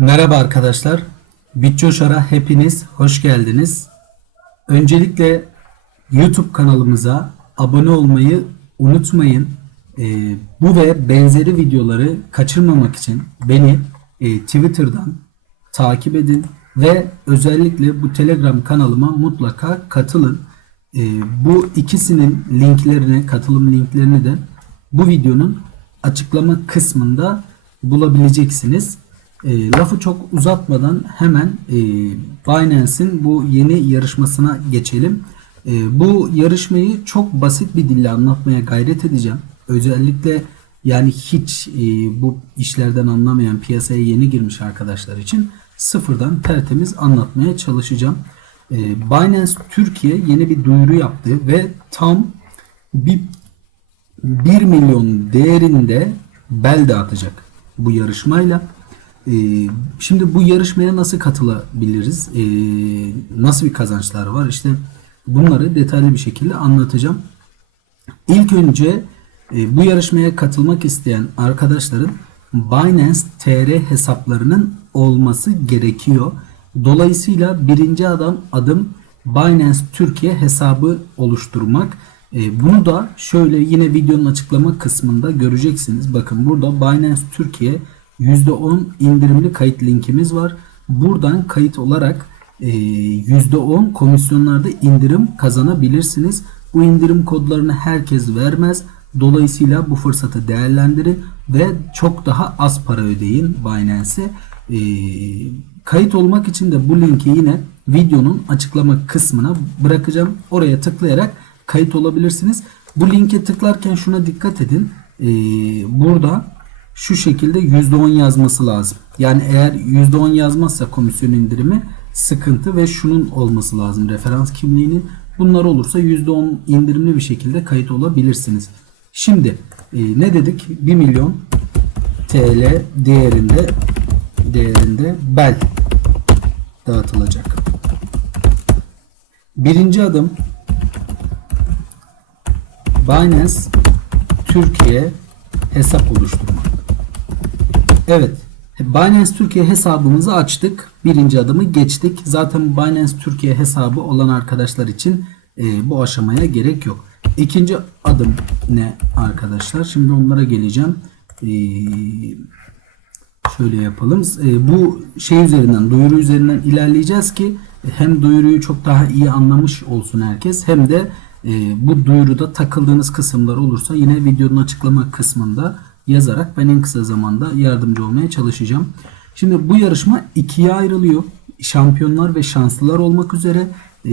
Merhaba arkadaşlar. Bitcoşar'a hepiniz hoş geldiniz. Öncelikle YouTube kanalımıza abone olmayı unutmayın. Ee, bu ve benzeri videoları kaçırmamak için beni e, Twitter'dan takip edin ve özellikle bu Telegram kanalıma mutlaka katılın. Ee, bu ikisinin linklerini, katılım linklerini de bu videonun açıklama kısmında bulabileceksiniz. E, lafı çok uzatmadan hemen e, Binance'in bu yeni yarışmasına geçelim. E, bu yarışmayı çok basit bir dille anlatmaya gayret edeceğim. Özellikle yani hiç e, bu işlerden anlamayan piyasaya yeni girmiş arkadaşlar için sıfırdan tertemiz anlatmaya çalışacağım. E, Binance Türkiye yeni bir duyuru yaptı ve tam bir 1 milyon değerinde bel dağıtacak bu yarışmayla. Ee, şimdi bu yarışmaya nasıl katılabiliriz? Ee, nasıl bir kazançlar var? İşte bunları detaylı bir şekilde anlatacağım. İlk önce e, bu yarışmaya katılmak isteyen arkadaşların Binance TR hesaplarının olması gerekiyor. Dolayısıyla birinci adam adım Binance Türkiye hesabı oluşturmak. E, bunu da şöyle yine videonun açıklama kısmında göreceksiniz. Bakın burada Binance Türkiye %10 indirimli kayıt linkimiz var. Buradan kayıt olarak e, %10 komisyonlarda indirim kazanabilirsiniz. Bu indirim kodlarını herkes vermez. Dolayısıyla bu fırsatı değerlendirin ve çok daha az para ödeyin Binance'e. E, kayıt olmak için de bu linki yine videonun açıklama kısmına bırakacağım. Oraya tıklayarak kayıt olabilirsiniz. Bu linke tıklarken şuna dikkat edin. E, burada şu şekilde %10 yazması lazım. Yani eğer %10 yazmazsa komisyon indirimi sıkıntı ve şunun olması lazım. Referans kimliğinin bunlar olursa %10 indirimli bir şekilde kayıt olabilirsiniz. Şimdi e, ne dedik? 1 milyon TL değerinde değerinde bel dağıtılacak. Birinci adım Binance Türkiye hesap oluşturmak. Evet. Binance Türkiye hesabımızı açtık. Birinci adımı geçtik. Zaten Binance Türkiye hesabı olan arkadaşlar için e, bu aşamaya gerek yok. İkinci adım ne arkadaşlar? Şimdi onlara geleceğim. E, şöyle yapalım. E, bu şey üzerinden, duyuru üzerinden ilerleyeceğiz ki hem duyuruyu çok daha iyi anlamış olsun herkes hem de e, bu duyuruda takıldığınız kısımlar olursa yine videonun açıklama kısmında yazarak ben en kısa zamanda yardımcı olmaya çalışacağım. Şimdi bu yarışma ikiye ayrılıyor. Şampiyonlar ve şanslılar olmak üzere e,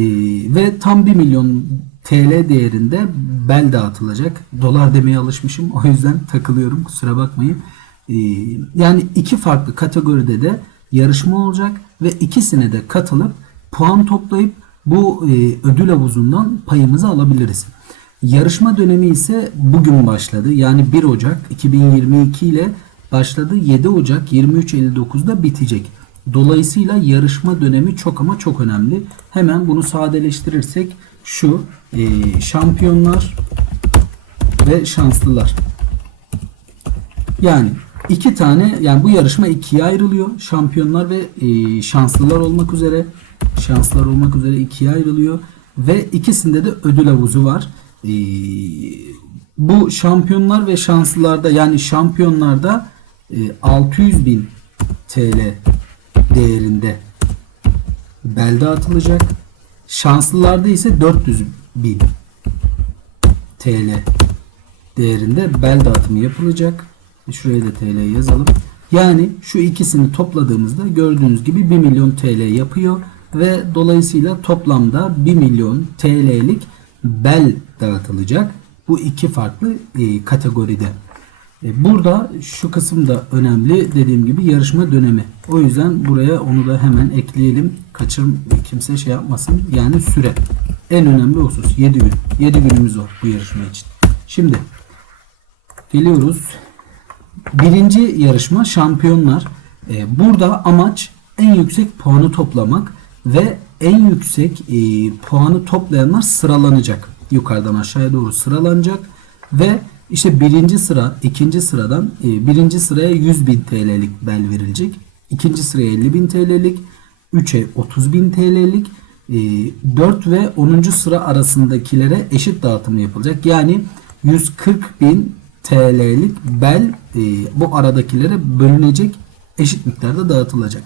ve tam 1 milyon TL değerinde bel dağıtılacak. Dolar demeye alışmışım. O yüzden takılıyorum. Kusura bakmayın. E, yani iki farklı kategoride de yarışma olacak ve ikisine de katılıp puan toplayıp bu e, ödül havuzundan payımızı alabiliriz. Yarışma dönemi ise bugün başladı. Yani 1 Ocak 2022 ile başladı. 7 Ocak 23.59'da bitecek. Dolayısıyla yarışma dönemi çok ama çok önemli. Hemen bunu sadeleştirirsek şu e, şampiyonlar ve şanslılar. Yani iki tane yani bu yarışma ikiye ayrılıyor. Şampiyonlar ve e, şanslılar olmak üzere şanslar olmak üzere ikiye ayrılıyor ve ikisinde de ödül havuzu var. Ee, bu şampiyonlar ve şanslılarda yani şampiyonlarda e, 600 bin TL değerinde belde atılacak. Şanslılarda ise 400 bin TL değerinde bel dağıtımı yapılacak. Şuraya da TL yazalım. Yani şu ikisini topladığımızda gördüğünüz gibi 1 milyon TL yapıyor ve dolayısıyla toplamda 1 milyon TL'lik bel dağıtılacak. Bu iki farklı e, kategoride. E, burada şu kısım da önemli. Dediğim gibi yarışma dönemi. O yüzden buraya onu da hemen ekleyelim. Kaçır kimse şey yapmasın. Yani süre. En önemli husus 7 gün. 7 günümüz var bu yarışma için. Şimdi geliyoruz. Birinci yarışma şampiyonlar. E, burada amaç en yüksek puanı toplamak ve en yüksek e, puanı toplayanlar sıralanacak. Yukarıdan aşağıya doğru sıralanacak ve işte birinci sıra, ikinci sıradan e, birinci sıraya 100 bin TL'lik bel verilecek. ikinci sıraya 50.000 TL'lik, 3'e 30.000 TL'lik, 4 ve 10. sıra arasındakilere eşit dağıtım yapılacak. Yani 140.000 TL'lik bel e, bu aradakilere bölünecek eşit miktarda dağıtılacak.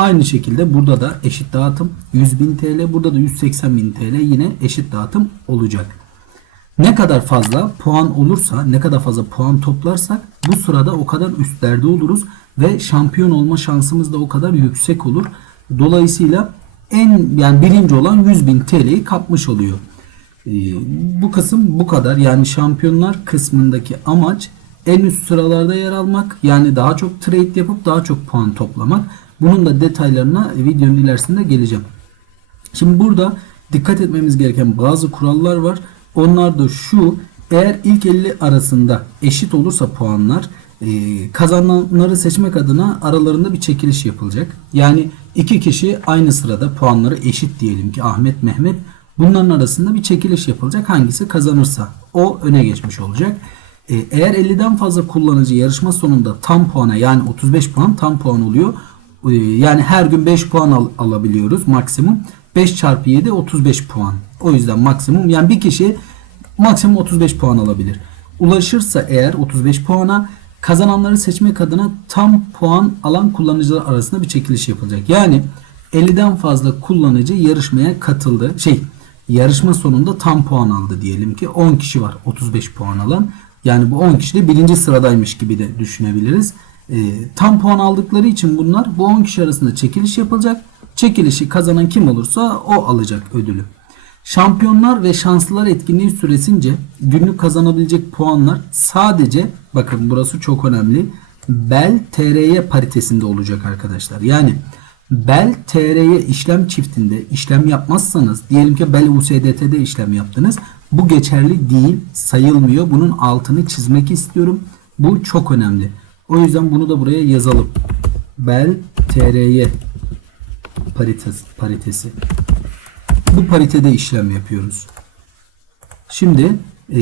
Aynı şekilde burada da eşit dağıtım 100.000 TL, burada da 180.000 TL yine eşit dağıtım olacak. Ne kadar fazla puan olursa, ne kadar fazla puan toplarsak bu sırada o kadar üstlerde oluruz ve şampiyon olma şansımız da o kadar yüksek olur. Dolayısıyla en yani birinci olan 100.000 TL'yi kapmış oluyor. Ee, bu kısım bu kadar. Yani şampiyonlar kısmındaki amaç en üst sıralarda yer almak. Yani daha çok trade yapıp daha çok puan toplamak. Bunun da detaylarına videonun ilerisinde geleceğim. Şimdi burada dikkat etmemiz gereken bazı kurallar var. Onlar da şu. Eğer ilk 50 arasında eşit olursa puanlar e, kazananları seçmek adına aralarında bir çekiliş yapılacak. Yani iki kişi aynı sırada puanları eşit diyelim ki Ahmet Mehmet bunların arasında bir çekiliş yapılacak. Hangisi kazanırsa o öne geçmiş olacak. E, eğer 50'den fazla kullanıcı yarışma sonunda tam puana yani 35 puan tam puan oluyor. E, yani her gün 5 puan al, alabiliyoruz maksimum. 5 çarpı 7 35 puan. O yüzden maksimum yani bir kişi maksimum 35 puan alabilir. Ulaşırsa eğer 35 puana kazananları seçmek adına tam puan alan kullanıcılar arasında bir çekiliş yapılacak. Yani 50'den fazla kullanıcı yarışmaya katıldı. Şey yarışma sonunda tam puan aldı diyelim ki 10 kişi var 35 puan alan. Yani bu 10 kişi de birinci sıradaymış gibi de düşünebiliriz. E, tam puan aldıkları için bunlar bu 10 kişi arasında çekiliş yapılacak. Çekilişi kazanan kim olursa o alacak ödülü. Şampiyonlar ve şanslılar etkinliği süresince günlük kazanabilecek puanlar sadece bakın burası çok önemli. Bel TRY paritesinde olacak arkadaşlar. Yani Bel TRY işlem çiftinde işlem yapmazsanız diyelim ki Bel USDT'de işlem yaptınız. Bu geçerli değil, sayılmıyor. Bunun altını çizmek istiyorum. Bu çok önemli. O yüzden bunu da buraya yazalım. Bel TRY paritesi, paritesi. Bu paritede işlem yapıyoruz. Şimdi ee,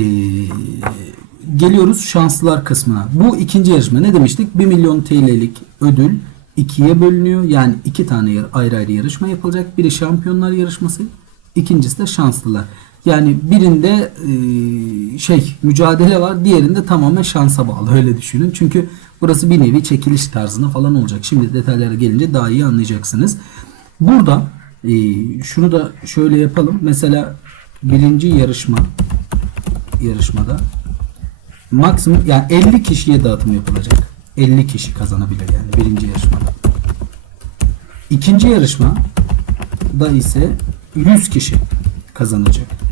geliyoruz şanslılar kısmına. Bu ikinci yarışma ne demiştik? 1 milyon TL'lik ödül ikiye bölünüyor. Yani iki tane ayrı ayrı yarışma yapılacak. Biri şampiyonlar yarışması, ikincisi de şanslılar. Yani birinde e, şey mücadele var, diğerinde tamamen şansa bağlı öyle düşünün. Çünkü burası bir nevi çekiliş tarzında falan olacak. Şimdi detaylara gelince daha iyi anlayacaksınız. Burada e, şunu da şöyle yapalım. Mesela birinci yarışma yarışmada maksimum yani 50 kişiye dağıtım yapılacak. 50 kişi kazanabilir yani birinci yarışmada. İkinci yarışma da ise 100 kişi kazanacak.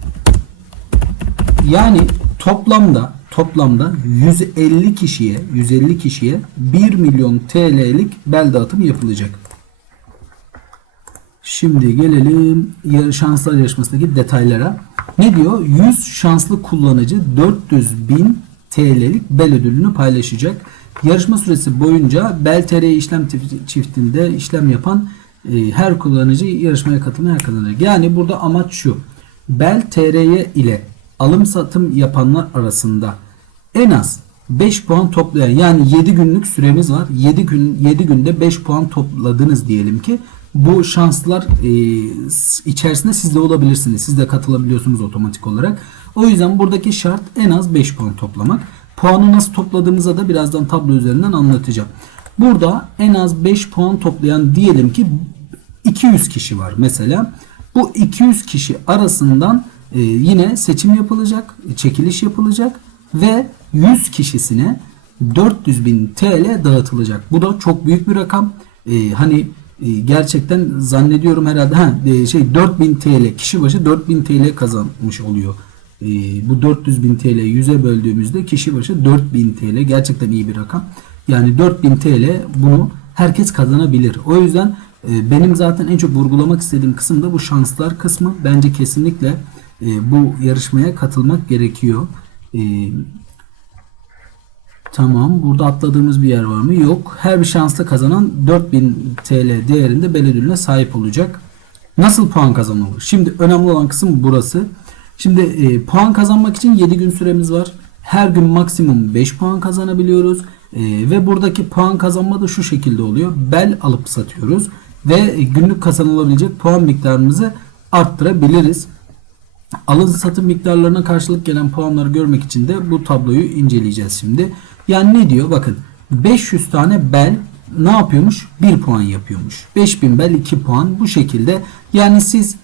Yani toplamda toplamda 150 kişiye 150 kişiye 1 milyon TL'lik bel dağıtım yapılacak. Şimdi gelelim şanslar yarışmasındaki detaylara. Ne diyor? 100 şanslı kullanıcı 400 bin TL'lik bel ödülünü paylaşacak. Yarışma süresi boyunca Bel TR işlem çiftinde işlem yapan e, her kullanıcı yarışmaya katılmaya kazanacak. Yani burada amaç şu. Bel TR'ye ile alım satım yapanlar arasında en az 5 puan toplayan yani 7 günlük süremiz var. 7 gün 7 günde 5 puan topladınız diyelim ki bu şanslar e, içerisinde siz de olabilirsiniz. Siz de katılabiliyorsunuz otomatik olarak. O yüzden buradaki şart en az 5 puan toplamak. Puanı nasıl topladığımıza da birazdan tablo üzerinden anlatacağım. Burada en az 5 puan toplayan diyelim ki 200 kişi var mesela. Bu 200 kişi arasından e, yine seçim yapılacak, çekiliş yapılacak ve 100 kişisine 400 bin TL dağıtılacak. Bu da çok büyük bir rakam. E, hani e, gerçekten zannediyorum herhalde ha, e, şey 4000 TL kişi başı 4000 TL kazanmış oluyor. E, bu 400 bin TL 100'e böldüğümüzde kişi başı 4000 TL gerçekten iyi bir rakam. Yani 4000 TL bunu herkes kazanabilir. O yüzden benim zaten en çok vurgulamak istediğim kısım da bu şanslar kısmı. Bence kesinlikle bu yarışmaya katılmak gerekiyor. Tamam. Burada atladığımız bir yer var mı? Yok. Her bir şansla kazanan 4000 TL değerinde bel sahip olacak. Nasıl puan kazanılır? Şimdi önemli olan kısım burası. Şimdi e, puan kazanmak için 7 gün süremiz var. Her gün maksimum 5 puan kazanabiliyoruz. E, ve buradaki puan kazanma da şu şekilde oluyor. Bel alıp satıyoruz ve günlük kazanılabilecek puan miktarımızı arttırabiliriz. Alım satım miktarlarına karşılık gelen puanları görmek için de bu tabloyu inceleyeceğiz şimdi. Yani ne diyor? Bakın 500 tane bel ne yapıyormuş? 1 puan yapıyormuş. 5000 bel 2 puan bu şekilde. Yani siz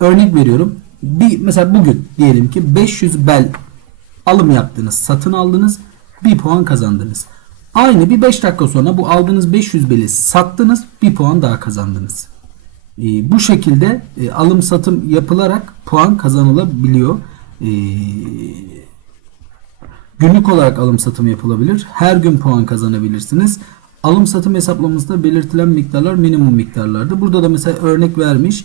örnek veriyorum. Bir, mesela bugün diyelim ki 500 bel alım yaptınız, satın aldınız, 1 puan kazandınız. Aynı bir 5 dakika sonra bu aldığınız 500 beli sattınız, 1 puan daha kazandınız. E, bu şekilde e, alım satım yapılarak puan kazanılabiliyor. E, günlük olarak alım satım yapılabilir. Her gün puan kazanabilirsiniz. Alım satım hesaplamasında belirtilen miktarlar minimum miktarlardı. Burada da mesela örnek vermiş.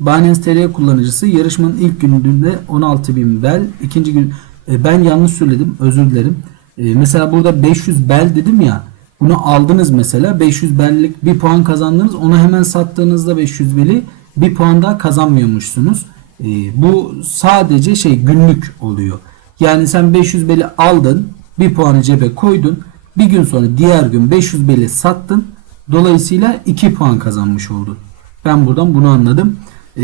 Binance TR kullanıcısı yarışmanın ilk gününde 16.000 bel, ikinci gün e, ben yanlış söyledim, özür dilerim. E, mesela burada 500 bel dedim ya. Bunu aldınız mesela 500 bellik bir puan kazandınız. Onu hemen sattığınızda 500 beli bir puan daha kazanmıyormuşsunuz. E, bu sadece şey günlük oluyor. Yani sen 500 beli aldın, bir puanı cebe koydun. Bir gün sonra diğer gün 500 beli sattın. Dolayısıyla 2 puan kazanmış oldun. Ben buradan bunu anladım. Ee,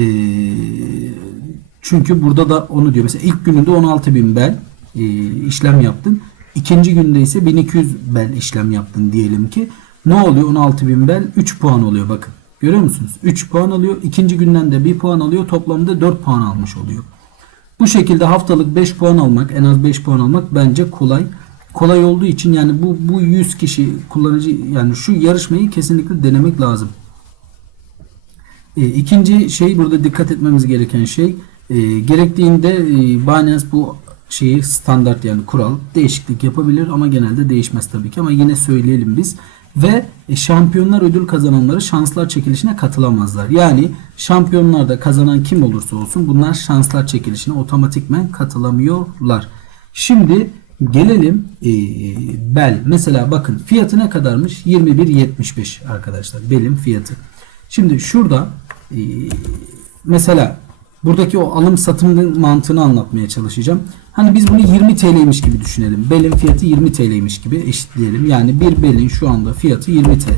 çünkü burada da onu diyor. Mesela ilk gününde 16.000 bel e, işlem yaptın. İkinci günde ise 1200 bel işlem yaptın diyelim ki. Ne oluyor 16.000 bel? 3 puan oluyor bakın. Görüyor musunuz? 3 puan alıyor. İkinci günden de 1 puan alıyor. Toplamda 4 puan almış oluyor. Bu şekilde haftalık 5 puan almak, en az 5 puan almak bence kolay. Kolay olduğu için yani bu bu 100 kişi kullanıcı yani şu yarışmayı kesinlikle denemek lazım. E, ikinci şey burada dikkat etmemiz gereken şey e, gerektiğinde e, Binance bu şeyi standart yani kural değişiklik yapabilir ama genelde değişmez tabii ki ama yine söyleyelim biz ve e, şampiyonlar ödül kazananları şanslar çekilişine katılamazlar. Yani şampiyonlarda kazanan kim olursa olsun bunlar şanslar çekilişine otomatikmen katılamıyorlar. Şimdi gelelim e, bel. Mesela bakın fiyatı ne kadarmış? 21.75 arkadaşlar. Belin fiyatı. Şimdi şurada e, mesela buradaki o alım satım mantığını anlatmaya çalışacağım. Hani biz bunu 20 TL'ymiş gibi düşünelim. Belin fiyatı 20 TL'ymiş gibi eşitleyelim. Yani bir belin şu anda fiyatı 20 TL.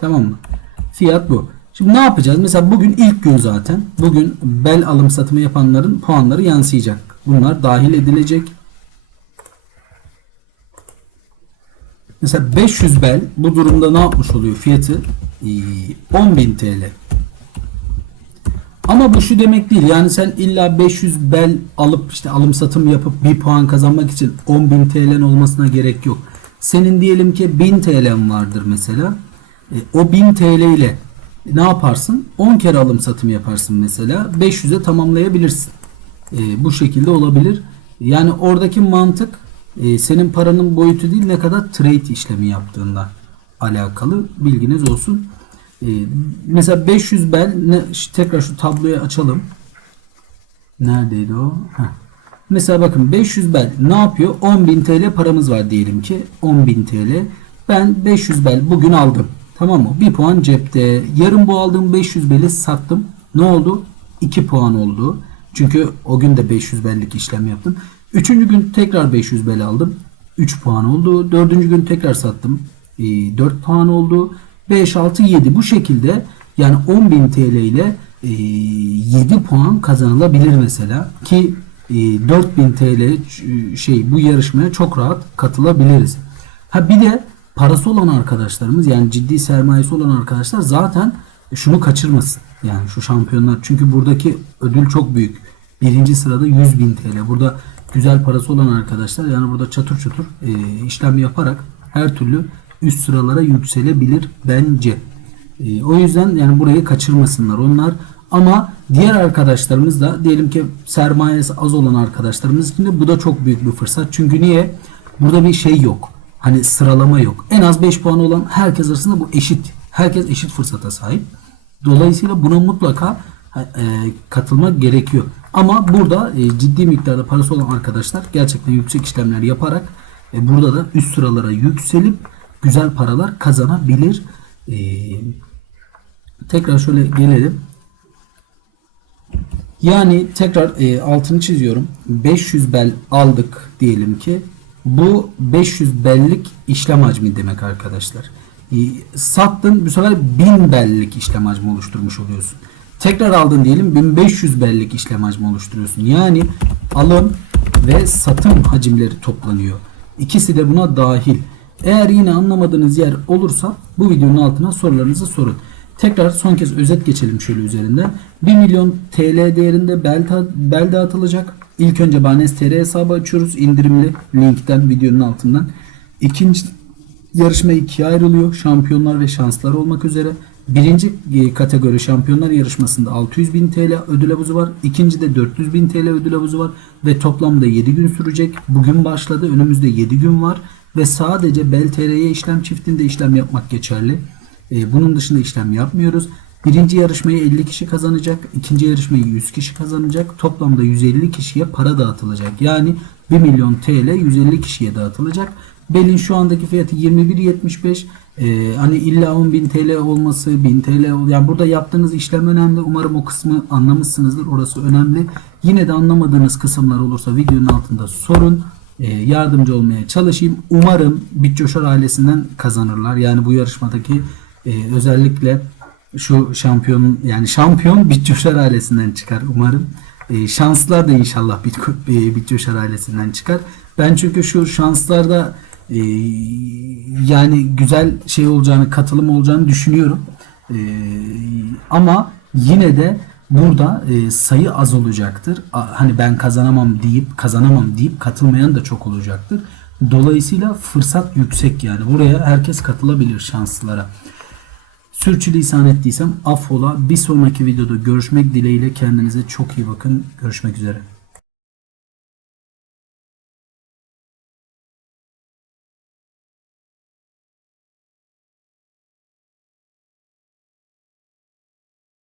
Tamam mı? Fiyat bu. Şimdi ne yapacağız? Mesela bugün ilk gün zaten. Bugün bel alım satımı yapanların puanları yansıyacak. Bunlar dahil edilecek. Mesela 500 bel bu durumda ne yapmış oluyor? Fiyatı 10.000 TL. Ama bu şu demek değil. Yani sen illa 500 bel alıp işte alım satım yapıp bir puan kazanmak için 10.000 TL'n olmasına gerek yok. Senin diyelim ki 1000 TL'n vardır mesela. E, o 1000 TL ile ne yaparsın? 10 kere alım satım yaparsın mesela. 500'e tamamlayabilirsin. E, bu şekilde olabilir. Yani oradaki mantık e, senin paranın boyutu değil ne kadar trade işlemi yaptığında alakalı bilginiz olsun. E, mesela 500 bel tekrar şu tabloyu açalım. Neredeydi o? Heh. Mesela bakın 500 bel ne yapıyor? 10.000 TL paramız var diyelim ki. 10.000 TL. Ben 500 bel bugün aldım. Tamam mı? 1 puan cepte. Yarın bu aldığım 500 beli sattım. Ne oldu? 2 puan oldu. Çünkü o gün de 500 bellik işlem yaptım. Üçüncü gün tekrar 500 bel aldım. 3 puan oldu. Dördüncü gün tekrar sattım. 4 e, puan oldu. 5, 6, 7 bu şekilde yani 10.000 TL ile 7 e, puan kazanılabilir mesela ki 4000 e, TL şey bu yarışmaya çok rahat katılabiliriz. Ha bir de parası olan arkadaşlarımız yani ciddi sermayesi olan arkadaşlar zaten şunu kaçırmasın. Yani şu şampiyonlar çünkü buradaki ödül çok büyük. Birinci sırada 100 bin TL. Burada güzel parası olan arkadaşlar yani burada çatır çatır e, işlem yaparak her türlü üst sıralara yükselebilir bence. E, o yüzden yani burayı kaçırmasınlar onlar. Ama diğer arkadaşlarımız da diyelim ki sermayesi az olan arkadaşlarımız için de bu da çok büyük bir fırsat. Çünkü niye? Burada bir şey yok. Hani sıralama yok. En az 5 puan olan herkes arasında bu eşit. Herkes eşit fırsata sahip. Dolayısıyla buna mutlaka e, katılmak gerekiyor. Ama burada e, ciddi miktarda parası olan arkadaşlar gerçekten yüksek işlemler yaparak e, burada da üst sıralara yükselip güzel paralar kazanabilir. E, tekrar şöyle gelelim. Yani tekrar e, altını çiziyorum. 500 bel aldık diyelim ki. Bu 500 bellik işlem hacmi demek arkadaşlar. E, Sattın bu sefer 1000 bellik işlem hacmi oluşturmuş oluyorsun. Tekrar aldın diyelim 1500 bellik işlem hacmi oluşturuyorsun. Yani alım ve satım hacimleri toplanıyor. İkisi de buna dahil. Eğer yine anlamadığınız yer olursa bu videonun altına sorularınızı sorun. Tekrar son kez özet geçelim şöyle üzerinden. 1 milyon TL değerinde bel, bel dağıtılacak. İlk önce Banes TR hesabı açıyoruz. indirimli linkten videonun altından. İkinci yarışma ikiye ayrılıyor. Şampiyonlar ve şanslar olmak üzere. Birinci e, kategori şampiyonlar yarışmasında 600 bin TL ödül havuzu var. İkinci de 400 bin TL ödül havuzu var. Ve toplamda 7 gün sürecek. Bugün başladı. Önümüzde 7 gün var. Ve sadece Bel TR'ye işlem çiftinde işlem yapmak geçerli. E, bunun dışında işlem yapmıyoruz. Birinci yarışmayı 50 kişi kazanacak. ikinci yarışmayı 100 kişi kazanacak. Toplamda 150 kişiye para dağıtılacak. Yani 1 milyon TL 150 kişiye dağıtılacak. Belin şu andaki fiyatı 21.75. Ee, hani illa 10.000 TL olması 1000 TL yani burada yaptığınız işlem önemli. Umarım o kısmı anlamışsınızdır. Orası önemli. Yine de anlamadığınız kısımlar olursa videonun altında sorun. Ee, yardımcı olmaya çalışayım. Umarım Bitcoşar ailesinden kazanırlar. Yani bu yarışmadaki e, özellikle şu şampiyon yani şampiyon Bitcoşar ailesinden çıkar umarım. E, şanslar da inşallah Bitco, e, Bitcoşar ailesinden çıkar. Ben çünkü şu şanslarda e, yani güzel şey olacağını, katılım olacağını düşünüyorum. E, ama yine de burada e, sayı az olacaktır. A- Hani ben kazanamam deyip kazanamam deyip katılmayan da çok olacaktır. Dolayısıyla fırsat yüksek yani. Buraya herkes katılabilir şanslılara. Sürçülisan ettiysem affola. Bir sonraki videoda görüşmek dileğiyle kendinize çok iyi bakın. Görüşmek üzere.